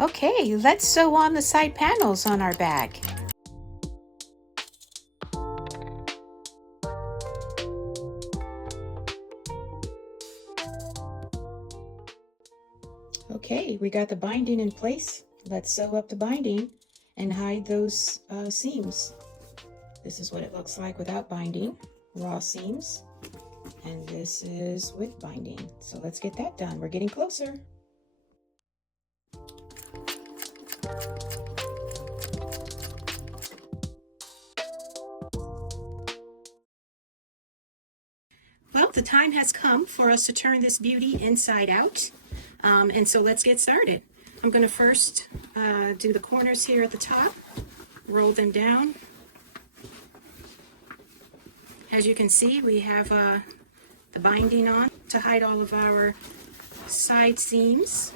Okay, let's sew on the side panels on our bag. Okay, we got the binding in place. Let's sew up the binding and hide those seams. This is what it looks like without binding, raw seams. And this is with binding. So let's get that done. We're getting closer. Well, the time has come for us to turn this beauty inside out. And so let's get started. I'm going to first do the corners here at the top, roll them down. As you can see, we have the binding on to hide all of our side seams.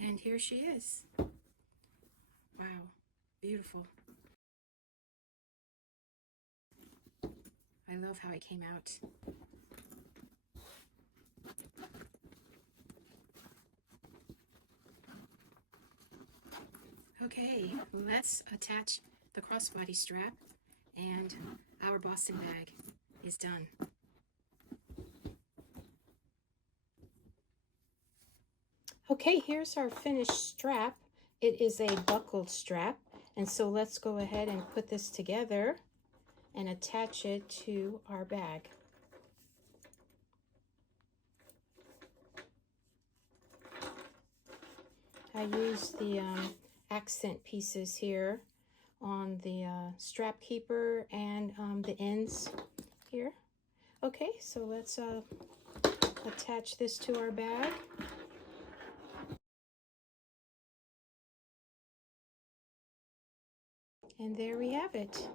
And here she is. Wow, beautiful. I love how it came out. Okay, let's attach the crossbody strap, and our Boston bag is done. Okay, here's our finished strap. It is a buckled strap, and so let's go ahead and put this together and attach it to our bag. I use the accent pieces here on the strap keeper and the ends here. Okay, so let's attach this to our bag. And there we have it.